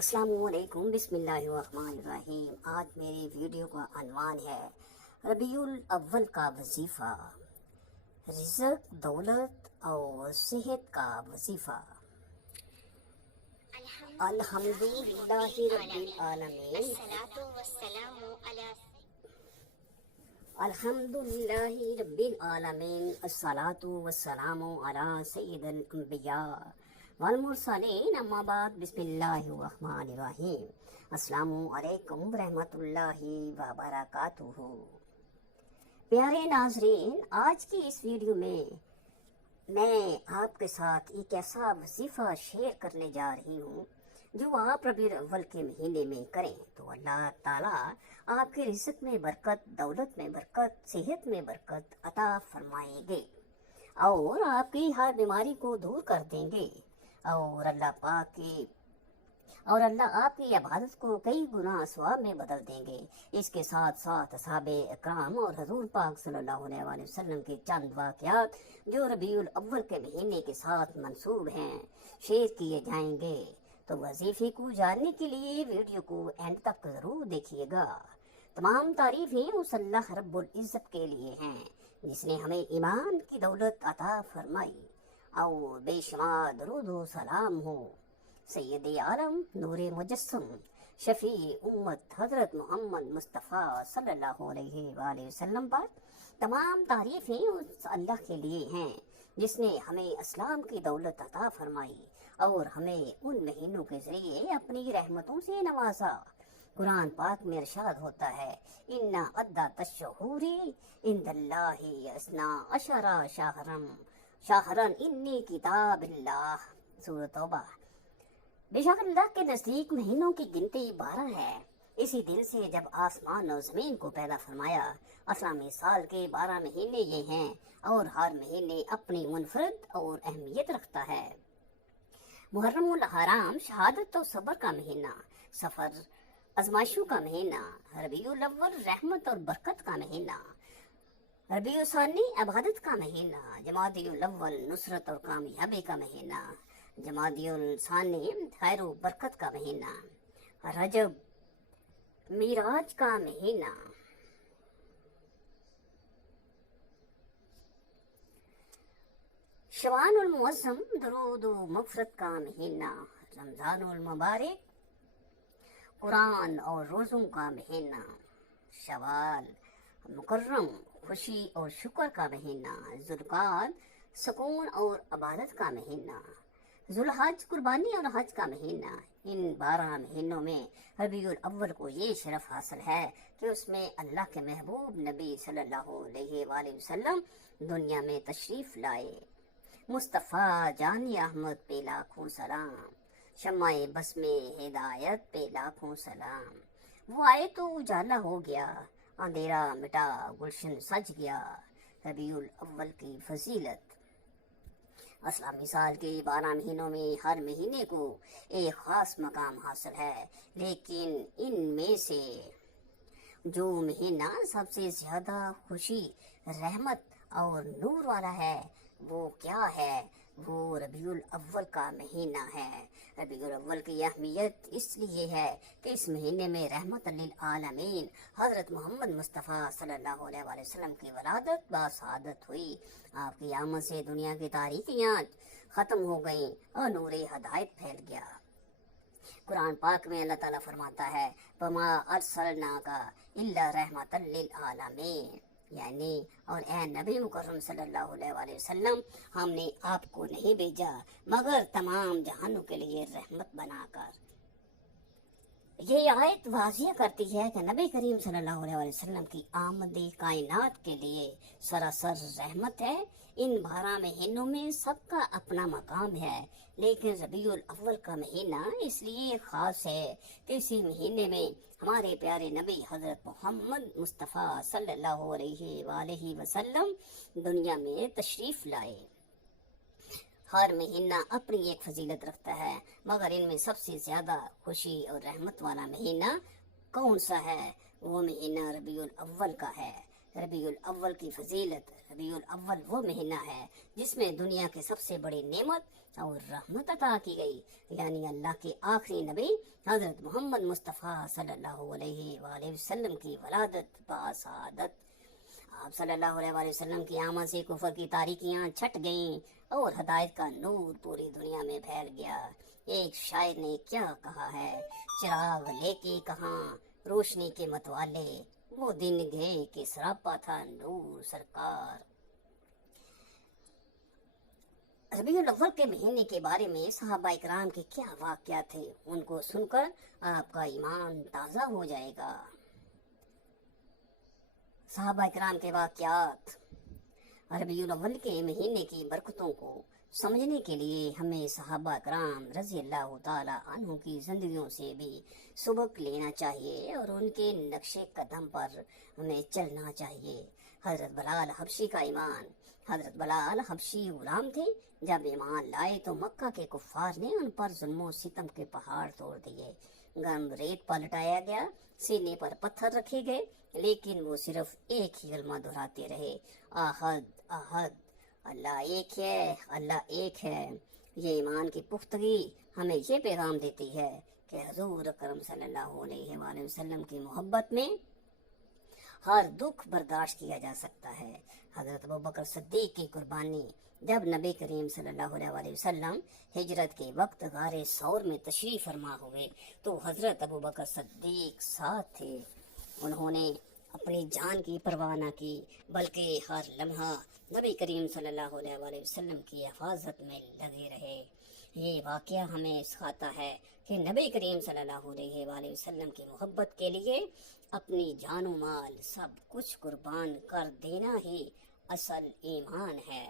السلام علیکم، بسم اللہ الرحمن الرحیم۔ آج میری ویڈیو کا عنوان ہے ربیع الاول کا وظیفہ، رزق، دولت اور صحت کا وظیفہ۔ الحمدللہ رب العالمین، الحمدللہ رب العالمین، الصلاۃ والسلام علی سید الانبیاء والمرسلین، اما بعد، بسم اللہ الرحمن الرحیم۔ السلام علیکم ورحمۃ اللہ وبرکاتہ۔ پیارے ناظرین، آج کی اس ویڈیو میں آپ کے ساتھ ایک ایسا وظیفہ شیئر کرنے جا رہی ہوں جو آپ ربیع الاول کے مہینے میں کریں تو اللہ تعالیٰ آپ کے رزق میں برکت، دولت میں برکت، صحت میں برکت عطا فرمائیں گے اور آپ کی ہر بیماری کو دور کر دیں گے، اور اللہ آپ کی عبادت کو کئی گنا ثواب میں بدل دیں گے۔ اس کے ساتھ ساتھ اصحاب اکرام اور حضور پاک صلی اللہ علیہ وآلہ وسلم کے چند واقعات جو ربیع الاول کے مہینے کے ساتھ منسوب ہیں شیئر کیے جائیں گے۔ تو وظیفے کو جاننے کے لیے ویڈیو کو اینڈ تک ضرور دیکھیے گا۔ تمام تعریفیں اس اللہ رب العزت کے لیے ہیں جس نے ہمیں ایمان کی دولت عطا فرمائی، اور بے شمار درود و سلام ہو سید عالم، نور مجسم، شفیع امت حضرت محمد مصطفیٰ صلی اللہ علیہ وآلہ وسلم پر۔ تمام تعریفیں اس اللہ کے لیے ہیں جس نے ہمیں اسلام کی دولت عطا فرمائی اور ہمیں ان مہینوں کے ذریعے اپنی رحمتوں سے نوازا۔ قرآن پاک میں ارشاد ہوتا ہے، اِنَّ عَدَّةَ الشُّهُورِ عِندَ اللَّهِ اثْنَا عَشَرَ شَهْرًا اِنِّ کتاب اللہ، سورۃ توبہ۔ بے شک اللہ کے نزدیک مہینوں کی گنتی 12 ہے۔ اسی دن سے جب آسمان اور زمین کو پیدا فرمایا، اسلامی سال کے 12 مہینے یہ ہیں اور ہر مہینے اپنی منفرد اور اہمیت رکھتا ہے۔ محرم الحرام شہادت و صبر کا مہینہ، سفر آزمائشوں کا مہینہ، ربیع الاول رحمت اور برکت کا مہینہ، ربیع الثانی عبادت کا مہینہ، جمادی الاول نصرت اور کامیابی کا مہینہ، جمادی الثانی خیر و برکت کا مہینہ، رجب معراج کا مہینہ، شعبان المعظم درود و مغفرت کا مہینہ، رمضان المبارک قرآن اور روزوں کا مہینہ، شوال مکرم خوشی اور شکر کا مہینہ، ذوالقعدہ سکون اور عبادت کا مہینہ، ذوالحج قربانی اور حج کا مہینہ۔ ان 12 مہینوں میں ربیع الاول کو یہ شرف حاصل ہے کہ اس میں اللہ کے محبوب نبی صلی اللہ علیہ وآلہ وسلم دنیا میں تشریف لائے۔ مصطفیٰ جانی احمد پہ لاکھوں سلام، شمع بسم ہدایت پہ لاکھوں سلام۔ وہ آئے تو اجالا ہو گیا، اندھیرا مٹا گلشن سج گیا۔ ربیع الاول کی فضیلت، اسلامی سال کے 12 مہینوں میں ہر مہینے کو ایک خاص مقام حاصل ہے، لیکن ان میں سے جو مہینہ سب سے زیادہ خوشی، رحمت اور نور والا ہے وہ کیا ہے؟ وہ ربیع الاول کا مہینہ ہے۔ ربیع الاول کی اہمیت اس لیے ہے کہ اس مہینے میں رحمت للعالمین حضرت محمد مصطفیٰ صلی اللہ علیہ وآلہ وسلم کی ولادت بسعادت ہوئی۔ آپ کی آمد سے دنیا کی تاریکیاں ختم ہو گئیں اور نور ہدایت پھیل گیا۔ قرآن پاک میں اللہ تعالیٰ فرماتا ہے، وَمَا أَرْسَلْنَاكَ إِلَّا رَحْمَةً لِلْعَالَمِينَ، یعنی اور اے نبی مکرم صلی اللہ علیہ وآلہ وسلم، ہم نے آپ کو نہیں بھیجا مگر تمام جہانوں کے لیے رحمت بنا کر۔ یہ آیت واضح کرتی ہے کہ نبی کریم صلی اللہ علیہ وآلہ وسلم کی آمد کائنات کے لیے سراسر رحمت ہے۔ ان 12 مہینوں میں سب کا اپنا مقام ہے، لیکن ربیع الاول کا مہینہ اس لیے خاص ہے کہ اسی مہینے میں ہمارے پیارے نبی حضرت محمد مصطفیٰ صلی اللہ علیہ وآلہ وسلم دنیا میں تشریف لائے۔ ہر مہینہ اپنی ایک فضیلت رکھتا ہے، مگر ان میں سب سے زیادہ خوشی اور رحمت والا مہینہ کون سا ہے؟ وہ مہینہ ربیع الاول کا ہے۔ ربیع الاول کی فضیلت۔ ربیع الاول وہ مہینہ ہے جس میں دنیا کے سب سے بڑی نعمت اور رحمت عطا کی گئی، یعنی اللہ کے آخری نبی حضرت محمد مصطفیٰ صلی اللہ علیہ وآلہ وسلم کی ولادت باسعادت۔ آپ صلی اللہ علیہ وآلہ وسلم کی آمد سے کفر کی تاریکیاں چھٹ گئیں اور ہدایت کا نور پوری دنیا میں پھیل گیا۔ ایک شاعر نے کیا کہا ہے، چراغ لے کے کہاں روشنی کے متوالے، وہ دن گئے کہ سراپا تھا نور سرکار۔ ربیع الاول کے مہینے کے بارے میں صحابہ اکرام کے کیا واقعات تھے، ان کو سن کر آپ کا ایمان تازہ ہو جائے گا۔ صحابہ اکرام کے واقعات۔ ربیع الاول کے مہینے کی برکتوں کو سمجھنے کے لیے ہمیں صحابہ اکرام رضی اللہ تعالی عنہ کی زندگیوں سے بھی سبق لینا چاہیے اور ان کے نقش قدم پر ہمیں چلنا چاہیے۔ حضرت بلال حبشی کا ایمان۔ حضرت بلال حبشی غلام تھے، جب ایمان لائے تو مکہ کے کفار نے ان پر ظلم و ستم کے پہاڑ توڑ دیے، گرم ریت پلٹایا گیا، سینے پر پتھر رکھے گئے، لیکن وہ صرف ایک ہی کلمہ دہراتے رہے، احد احد، اللہ ایک ہے، اللہ ایک ہے۔ یہ ایمان کی پختگی ہمیں یہ پیغام دیتی ہے کہ حضور اکرم صلی اللہ علیہ وآلہ وسلم کی محبت میں ہر دکھ برداشت کیا جا سکتا ہے۔ حضرت ابوبکر صدیق کی قربانی۔ جب نبی کریم صلی اللہ علیہ وآلہ وسلم ہجرت کے وقت غار ثور میں تشریف فرما ہوئے تو حضرت ابوبکر صدیق ساتھ تھے۔ انہوں نے اپنی جان کی پرواہ نہ کی، بلکہ ہر لمحہ نبی کریم صلی اللہ علیہ وآلہ وسلم کی حفاظت میں لگے رہے۔ یہ واقعہ ہمیں سکھاتا ہے کہ نبی کریم صلی اللہ علیہ وآلہ وسلم کی محبت کے لیے اپنی جان و مال سب کچھ قربان کر دینا ہی اصل ایمان ہے۔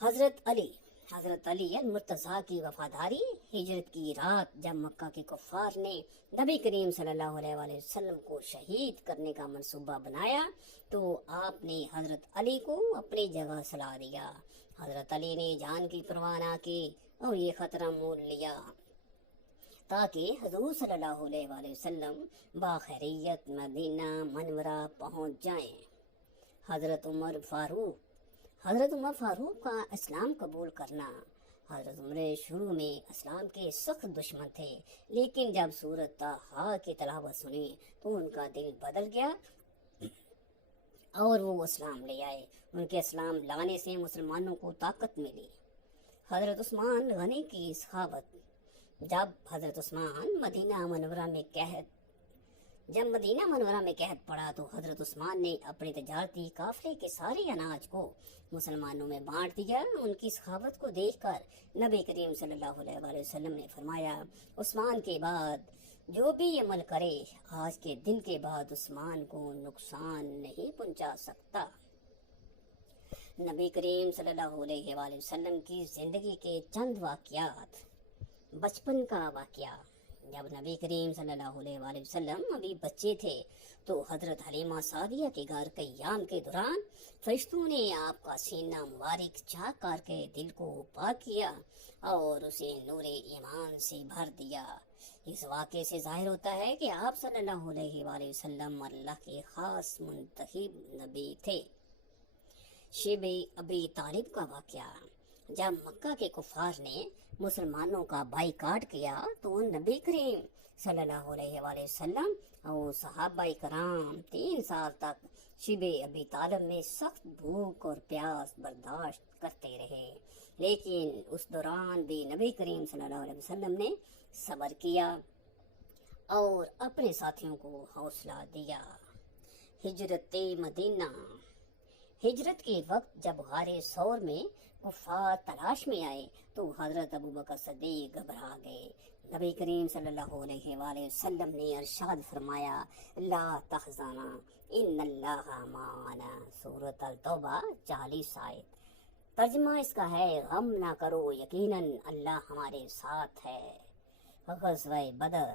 حضرت علی المرتضیٰ کی وفاداری۔ ہجرت کی رات جب مکہ کے کفار نے نبی کریم صلی اللہ علیہ وآلہ وسلم کو شہید کرنے کا منصوبہ بنایا تو آپ نے حضرت علی کو اپنی جگہ سلا دیا۔ حضرت علی نے جان کی پرواہ نہ کی اور یہ خطرہ مول لیا تاکہ حضور صلی اللہ علیہ وآلہ وسلم باخیریت مدینہ منورہ پہنچ جائیں۔ حضرت عمر فاروق کا اسلام قبول کرنا۔ حضرت عمر شروع میں اسلام کے سخت دشمن تھے، لیکن جب سورۃ طٰہٰ کی تلاوت سنی تو ان کا دل بدل گیا اور وہ اسلام لے آئے۔ ان کے اسلام لانے سے مسلمانوں کو طاقت ملی۔ حضرت عثمان غنی کی سخاوت۔ جب مدینہ منورہ میں قحط پڑا تو حضرت عثمان نے اپنے تجارتی قافلے کے سارے اناج کو مسلمانوں میں بانٹ دیا۔ ان کی سخاوت کو دیکھ کر نبی کریم صلی اللہ علیہ وآلہ وسلم نے فرمایا، عثمان کے بعد جو بھی عمل کرے آج کے دن کے بعد عثمان کو نقصان نہیں پہنچا سکتا۔ نبی کریم صلی اللہ علیہ وآلہ وسلم کی زندگی کے چند واقعات۔ بچپن کا واقعہ۔ جب نبی کریم صلی اللہ علیہ وآلہ وسلم ابھی بچے تھے تو حضرت حلیمہ سعدیہ کے گھر قیام کے دوران فرشتوں نے آپ کا سینہ مبارک چاک کر کے دل کو پاک کیا اور اسے نور ایمان سے بھر دیا۔ اس واقعے سے ظاہر ہوتا ہے کہ آپ صلی اللہ علیہ وآلہ وسلم اللہ کے خاص منتخب نبی تھے۔ شیب ابی طالب کا واقعہ۔ جب مکہ کے کفار نے مسلمانوں کا بائیکاٹ کیا تو نبی کریم صلی اللہ علیہ وآلہ وسلم اور صحابہ کرام 3 سال تک شیب ابی طالب میں سخت بھوک اور پیاس برداشت کرتے رہے، لیکن اس دوران بھی نبی کریم صلی اللہ علیہ وسلم نے صبر کیا اور اپنے ساتھیوں کو حوصلہ دیا۔ ہجرت مدینہ۔ ہجرت کے وقت جب غار ثور میں کفار تلاش میں آئے تو حضرت ابوبکر صدیق گھبرا گئے۔ نبی کریم صلی اللہ علیہ وآلہ وسلم نے ارشاد فرمایا، لا تحزنا ان اللہ معنا، سورۃ التوبہ 40 آیت۔ ترجمہ اس کا ہے، غم نہ کرو، یقیناً اللہ ہمارے ساتھ ہے۔ غزوہ بدر۔